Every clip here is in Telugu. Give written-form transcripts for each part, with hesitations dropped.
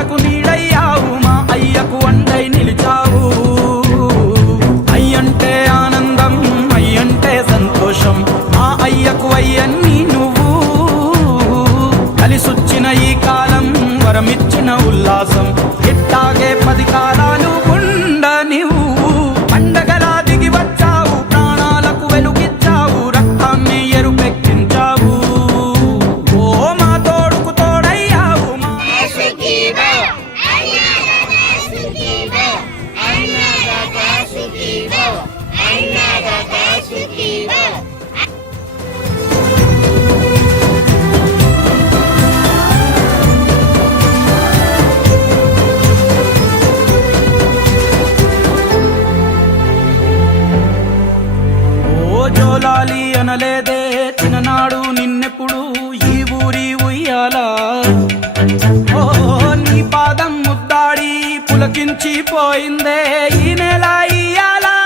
నీడకు నీడయ్యావు మా అయ్యకు అండై నిలిచావు. అయ్యంటే ఆనందం అయ్యంటే సంతోషం మా అయ్యకు అయ్యన్ని నువ్వు. కలిసొచ్చిన ఈ కాలం వరమిచ్చిన ఉల్లాసం ఇట్టాగే 10 కాలాలు ఉండ నీవు. పండగలా దిగి వచ్చావు ప్రాణాలకు వెలుగిచ్చావు రక్తాన్ని ఎరుపెక్కించావు. ఓ మా తోడుకు తోడయ్యావు మా జోలాలి అనలేదే చిన్ననాడు నిన్నెప్పుడు ఈ ఊరి ఉయ్యాలా. ఓ నీ పాదం ముద్దాడి పులకించి పోయిందే ఈ నెల ఇయ్యాలా.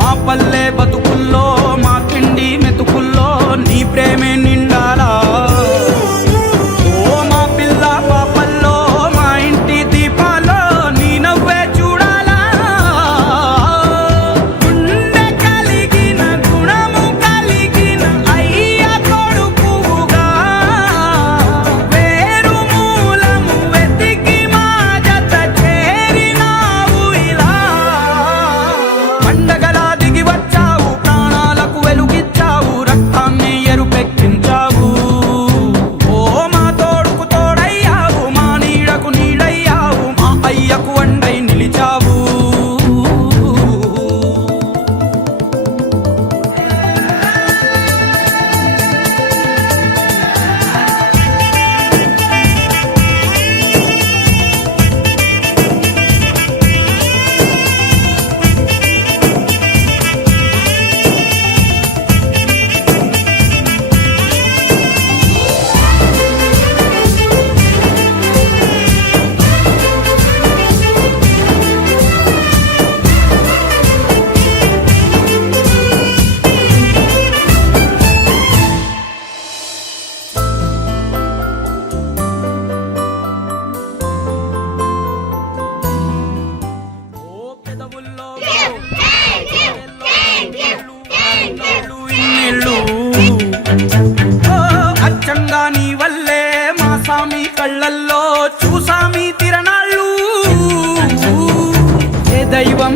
మా పల్లె బతుకుల్లో మా తిండి మెతుకుల్లో నీ ప్రేమే నిండాలా. ఓ మా పిల్ల పాపల్లో మా ఇంటి దీపాల్లో నీ నవ్వే చూడాలా. గుండె కలిగిన గుణము కలిగిన అయ్య కొడుకుగా వేరు మూలము వెతికి మా జత చేరినావు ఇలా. పండగలా దిగి వచ్చావు ప్రాణాలకు వెలుగిచ్చావు రక్తాన్ని ఎరుపెక్కించావు. ఓ మా తోడుకు తోడయ్యావు మా నీడకు నీడయ్యావు మా అయ్యకు అండై నిలిచావు. అచ్చంగా నీ వల్లే మా సామి కళ్ళల్లో చూసామి తిరణాళ్ళు. ఏ దైవం